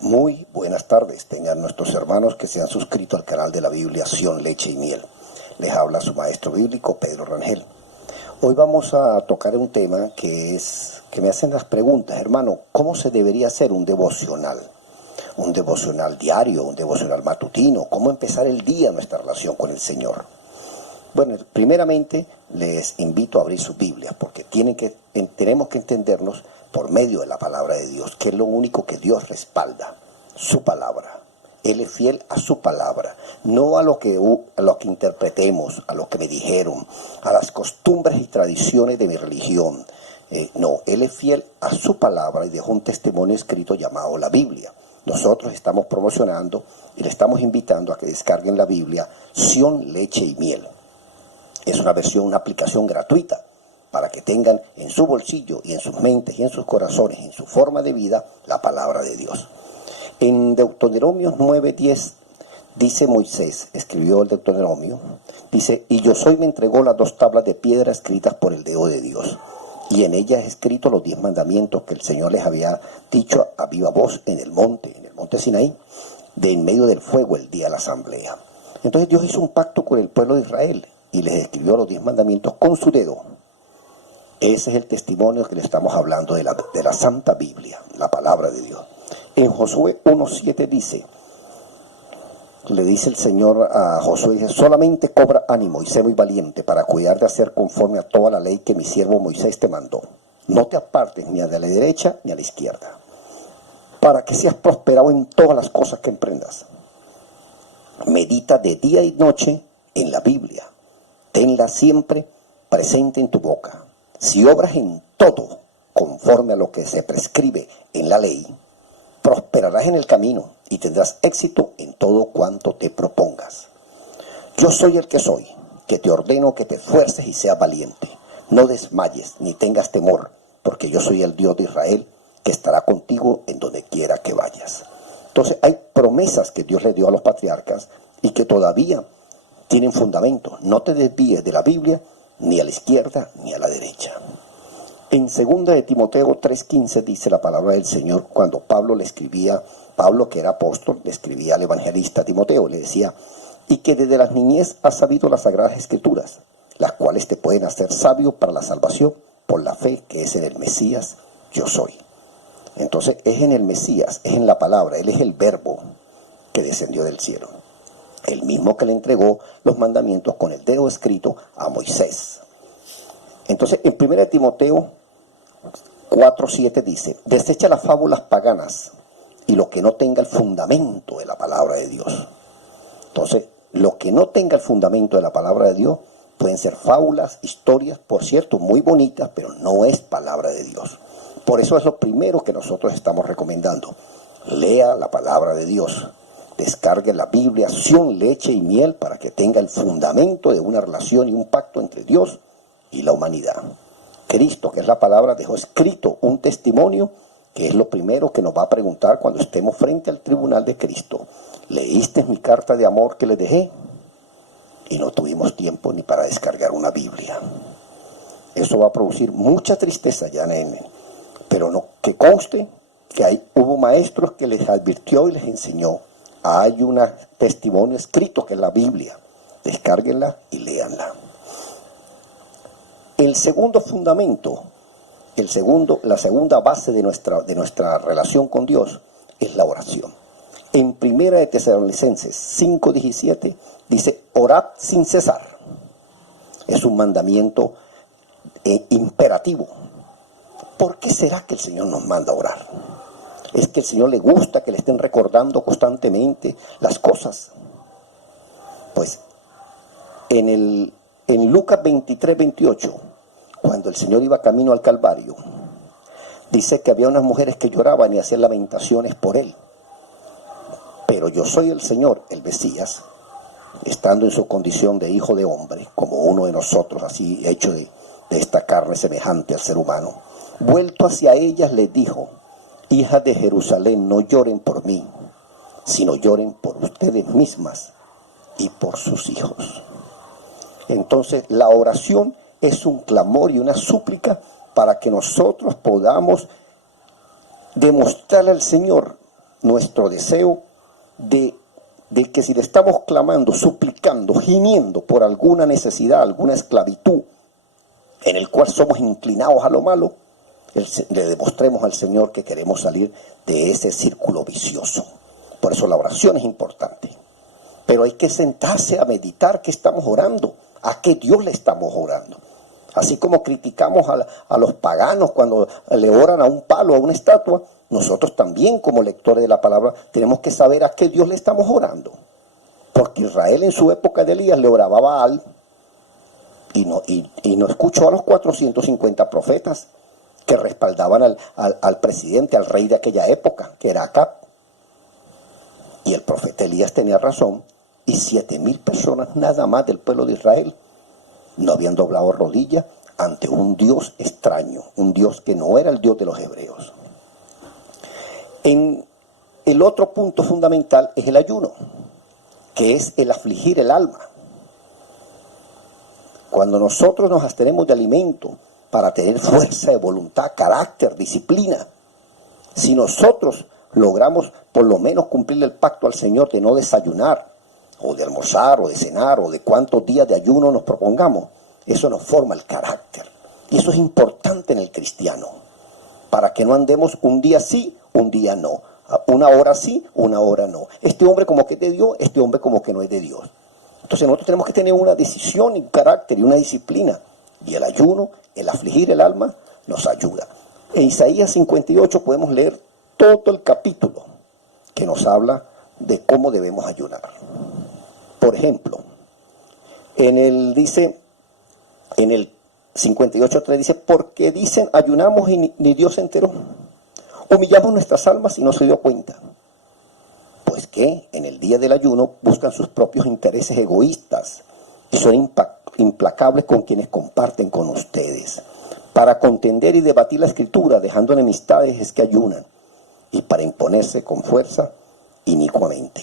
Muy buenas tardes, tengan nuestros hermanos que se han suscrito al canal de la Biblia Sion, Leche y Miel. Les habla su maestro bíblico, Pedro Rangel. Hoy vamos a tocar un tema que me hacen las preguntas, hermano, ¿cómo se debería hacer un devocional? Un devocional diario, un devocional matutino, ¿cómo empezar el día nuestra relación con el Señor? Bueno, primeramente les invito a abrir sus Biblias, porque tenemos que entendernos por medio de la palabra de Dios, que es lo único que Dios respalda, su palabra. Él es fiel a su palabra, no a lo que interpretemos, a lo que me dijeron, a las costumbres y tradiciones de mi religión. No, Él es fiel a su palabra y dejó un testimonio escrito llamado la Biblia. Nosotros estamos promocionando y le estamos invitando a que descarguen la Biblia Sion, Leche y Miel. Es una aplicación gratuita para que tengan en su bolsillo y en sus mentes y en sus corazones y en su forma de vida la palabra de Dios. En Deuteronomio 9:10 dice Moisés, escribió el Deuteronomio, dice, y Josué me entregó las 2 tablas de piedra escritas por el dedo de Dios, y en ellas he escrito los 10 mandamientos que el Señor les había dicho a viva voz en el monte Sinaí, de en medio del fuego el día de la asamblea. Entonces Dios hizo un pacto con el pueblo de Israel y les escribió los 10 mandamientos con su dedo. Ese es el testimonio que le estamos hablando de la Santa Biblia, la palabra de Dios. En Josué 1:7 le dice el Señor a Josué, dice, solamente cobra ánimo y sé muy valiente para cuidar de hacer conforme a toda la ley que mi siervo Moisés te mandó. No te apartes ni a la derecha ni a la izquierda, para que seas prosperado en todas las cosas que emprendas. Medita de día y noche en la Biblia. Tenla siempre presente en tu boca. Si obras en todo conforme a lo que se prescribe en la ley, prosperarás en el camino y tendrás éxito en todo cuanto te propongas. Yo soy el que soy, que te ordeno que te esfuerces y seas valiente. No desmayes ni tengas temor, porque yo soy el Dios de Israel, que estará contigo en donde quiera que vayas. Entonces hay promesas que Dios le dio a los patriarcas y que todavía tienen fundamento. No te desvíes de la Biblia ni a la izquierda ni a la derecha. En 2 de Timoteo 3:15 dice la palabra del Señor, cuando Pablo que era apóstol, le escribía al evangelista Timoteo, le decía, y que desde la niñez has sabido las sagradas escrituras, las cuales te pueden hacer sabio para la salvación por la fe que es en el Mesías, yo soy. Entonces es en el Mesías, es en la palabra, Él es el verbo que descendió del cielo. El mismo que le entregó los mandamientos con el dedo escrito a Moisés. Entonces, en 1 Timoteo 4:7 dice, desecha las fábulas paganas y lo que no tenga el fundamento de la palabra de Dios. Entonces, lo que no tenga el fundamento de la palabra de Dios pueden ser fábulas, historias, por cierto, muy bonitas, pero no es palabra de Dios. Por eso es lo primero que nosotros estamos recomendando. Lea la palabra de Dios. Descargue la Biblia, Sion, Leche y Miel, para que tenga el fundamento de una relación y un pacto entre Dios y la humanidad. Cristo, que es la palabra, dejó escrito un testimonio que es lo primero que nos va a preguntar cuando estemos frente al tribunal de Cristo. ¿Leíste mi carta de amor que le dejé? Y no tuvimos tiempo ni para descargar una Biblia. Eso va a producir mucha tristeza ya en él. Pero no, que conste que hubo maestros que les advirtió y les enseñó. Hay un testimonio escrito que es la Biblia. Descárguenla y léanla. El segundo fundamento, la segunda base de nuestra relación con Dios es la oración. En 1 de Tesalonicenses 5:17 dice, orad sin cesar. Es un mandamiento imperativo. ¿Por qué será que el Señor nos manda a orar? ¿Es que al Señor le gusta que le estén recordando constantemente las cosas? Pues en Lucas 23:28, cuando el Señor iba camino al Calvario, dice que había unas mujeres que lloraban y hacían lamentaciones por Él. Pero yo soy el Señor, el Mesías, estando en su condición de hijo de hombre, como uno de nosotros, así hecho de esta carne semejante al ser humano, vuelto hacia ellas les dijo, hijas de Jerusalén, no lloren por mí, sino lloren por ustedes mismas y por sus hijos. Entonces la oración es un clamor y una súplica para que nosotros podamos demostrarle al Señor nuestro deseo de que si le estamos clamando, suplicando, gimiendo por alguna necesidad, alguna esclavitud, en el cual somos inclinados a lo malo, le demostremos al Señor que queremos salir de ese círculo vicioso. Por eso la oración es importante. Pero hay que sentarse a meditar qué estamos orando, a qué Dios le estamos orando. Así como criticamos a los paganos cuando le oran a un palo, a una estatua, nosotros también como lectores de la palabra tenemos que saber a qué Dios le estamos orando. Porque Israel en su época de Elías le oraba a Baal y no escuchó a los 450 profetas que respaldaban al presidente, al rey de aquella época, que era Acab. Y el profeta Elías tenía razón, y 7,000 personas nada más del pueblo de Israel no habían doblado rodillas ante un Dios extraño, un Dios que no era el Dios de los hebreos. El otro punto fundamental es el ayuno, que es el afligir el alma. Cuando nosotros nos abstenemos de alimento para tener fuerza de voluntad, carácter, disciplina, si nosotros logramos por lo menos cumplir el pacto al Señor de no desayunar, o de almorzar, o de cenar, o de cuántos días de ayuno nos propongamos, eso nos forma el carácter. Y eso es importante en el cristiano, para que no andemos un día sí, un día no, una hora sí, una hora no. Este hombre como que es de Dios, este hombre como que no es de Dios. Entonces nosotros tenemos que tener una decisión y un carácter y una disciplina. Y el ayuno, el afligir el alma, nos ayuda. En Isaías 58 podemos leer todo el capítulo que nos habla de cómo debemos ayunar. Por ejemplo, en el 58:3 dice, porque dicen ayunamos y ni Dios se enteró, humillamos nuestras almas y no se dio cuenta. Pues que en el día del ayuno buscan sus propios intereses egoístas y son implacables con quienes comparten con ustedes. Para contender y debatir la escritura, dejando enemistades, es que ayunan, y para imponerse con fuerza, inicuamente.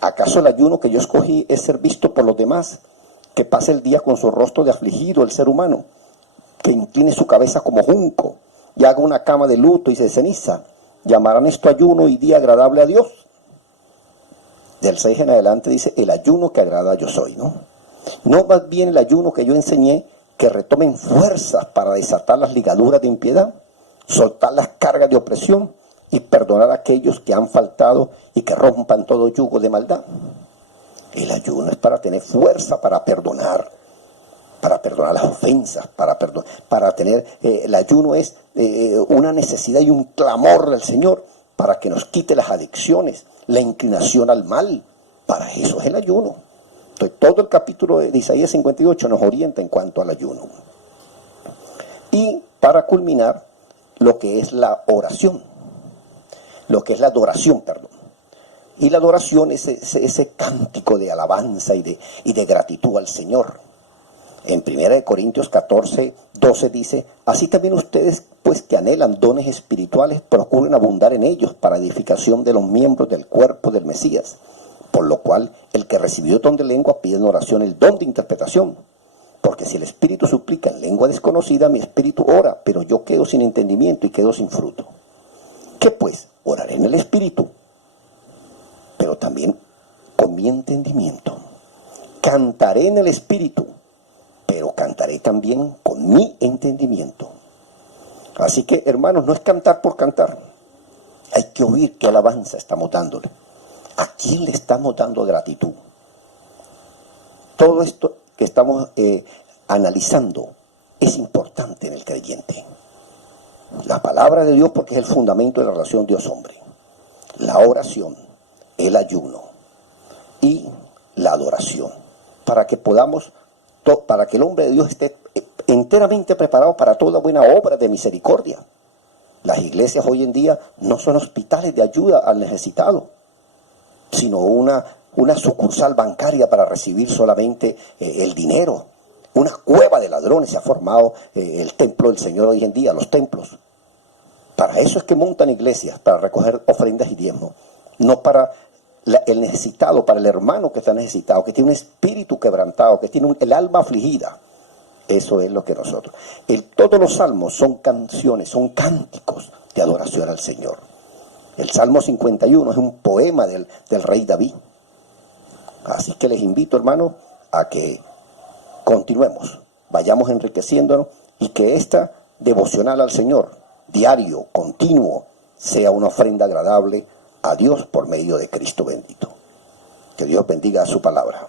¿Acaso el ayuno que yo escogí es ser visto por los demás, que pase el día con su rostro de afligido el ser humano, que incline su cabeza como junco y haga una cama de luto y de ceniza? ¿Llamarán esto ayuno y día agradable a Dios? Del 6 en adelante dice, el ayuno que agrada yo soy, ¿no? No más bien el ayuno que yo enseñé, que retomen fuerzas para desatar las ligaduras de impiedad, soltar las cargas de opresión y perdonar a aquellos que han faltado y que rompan todo yugo de maldad. El ayuno es para tener fuerza para perdonar las ofensas, para tener, el ayuno es una necesidad y un clamor del Señor para que nos quite las adicciones, la inclinación al mal. Para eso es el ayuno. Entonces, todo el capítulo de Isaías 58 nos orienta en cuanto al ayuno. Y para culminar, lo que es la oración, lo que es la adoración, perdón. Y la adoración es ese cántico de alabanza y de gratitud al Señor. En 1 Corintios 14:12 dice, así también ustedes, pues que anhelan dones espirituales, procuren abundar en ellos para edificación de los miembros del cuerpo del Mesías. Por lo cual, el que recibió don de lengua pide en oración el don de interpretación. Porque si el espíritu suplica en lengua desconocida, mi espíritu ora, pero yo quedo sin entendimiento y quedo sin fruto. ¿Qué pues? Oraré en el espíritu, pero también con mi entendimiento. Cantaré en el espíritu, pero cantaré también con mi entendimiento. Así que, hermanos, no es cantar por cantar. Hay que oír qué alabanza estamos dándole. ¿A quién le estamos dando gratitud? Todo esto que estamos analizando es importante en el creyente. La palabra de Dios, porque es el fundamento de la relación Dios-hombre. La oración, el ayuno y la adoración. Para que podamos, para que el hombre de Dios esté enteramente preparado para toda buena obra de misericordia. Las iglesias hoy en día no son hospitales de ayuda al necesitado, sino una sucursal bancaria para recibir solamente el dinero. Una cueva de ladrones se ha formado el templo del Señor hoy en día, los templos. Para eso es que montan iglesias, para recoger ofrendas y diezmos. No para el necesitado, para el hermano que está necesitado, que tiene un espíritu quebrantado, que tiene el alma afligida. Eso es lo que nosotros. Todos los salmos son canciones, son cánticos de adoración al Señor. El Salmo 51 es un poema del rey David. Así que les invito, hermanos, a que continuemos, vayamos enriqueciéndonos y que esta devocional al Señor, diario, continuo, sea una ofrenda agradable a Dios por medio de Cristo bendito. Que Dios bendiga su palabra.